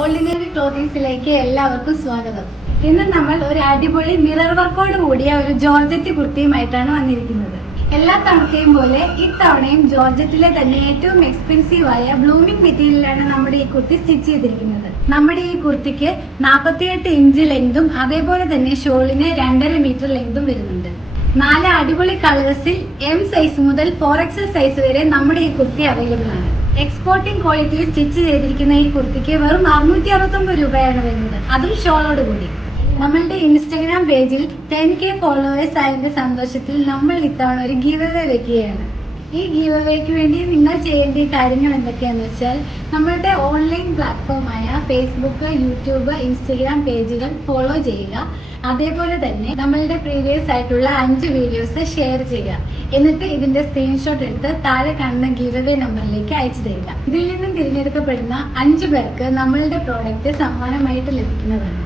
Ordinary ക്ലോത്തിങ്സിലേക്ക് എല്ലാവർക്കും സ്വാഗതം. ഇന്ന് നമ്മൾ ഒരു അടിപൊളി മിറർ വർക്കോട് കൂടിയ ഒരു ജോർജറ്റ് കുർത്തിയുമായിട്ടാണ് വന്നിരിക്കുന്നത്. എല്ലാ തവണത്തെയും പോലെ ഇത്തവണയും ജോർജറ്റിലെ തന്നെ ഏറ്റവും എക്സ്പെൻസീവ് ആയ ബ്ലൂമിംഗ് മെറ്റീരിയലാണ് നമ്മുടെ ഈ കുർത്തി സ്റ്റിച്ച് ചെയ്തിരിക്കുന്നത്. നമ്മുടെ ഈ കുർത്തിക്ക് 48 ഇഞ്ച് ലെങ്തും അതേപോലെ തന്നെ ഷോളിന് 2.5 മീറ്റർ ലെങ്തും വരുന്നുണ്ട്. 4 അടിപൊളി കളേഴ്സിൽ M സൈസ് മുതൽ 4XL സൈസ് വരെ നമ്മുടെ ഈ കുർത്തി അവൈലബിൾ ആണ്. എക്സ്പോർട്ടിംഗ് ക്വാളിറ്റിയിൽ സ്റ്റിച്ച് ചെയ്തിരിക്കുന്ന ഈ കുർത്തിക്ക് വെറും 669 രൂപയാണ് വരുന്നത്, അതും ഷോളോട് കൂടി. നമ്മളുടെ ഇൻസ്റ്റഗ്രാം പേജിൽ 10K ഫോളോവേഴ്സ് ആയതിന്റെ സന്തോഷത്തിൽ നമ്മൾ ഇത്തവണ ഒരു ഗീവ് അവേ വെക്കുകയാണ്. ഈ ഗീവ് അവേക്ക് വേണ്ടി നിങ്ങൾ ചെയ്യേണ്ട കാര്യങ്ങൾ എന്തൊക്കെയാണെന്ന് വെച്ചാൽ, നമ്മളുടെ ഓൺലൈൻ പ്ലാറ്റ്ഫോമായ ഫേസ്ബുക്ക്, യൂട്യൂബ്, ഇൻസ്റ്റഗ്രാം പേജുകൾ ഫോളോ ചെയ്യുക. അതേപോലെ തന്നെ നമ്മളുടെ പ്രീവിയസ് ആയിട്ടുള്ള 5 വീഡിയോസ് ഷെയർ ചെയ്യുക. എന്നിട്ട് ഇതിന്റെ സ്ക്രീൻഷോട്ട് എടുത്ത് താഴെ കാണുന്ന ഗീവ് അവേ നമ്പറിലേക്ക് അയച്ചു തരിക. ഇതിൽ നിന്നും തിരഞ്ഞെടുക്കപ്പെടുന്ന 5 പേർക്ക് നമ്മളുടെ പ്രോഡക്റ്റ് സമ്മാനമായിട്ട് ലഭിക്കുന്നതാണ്.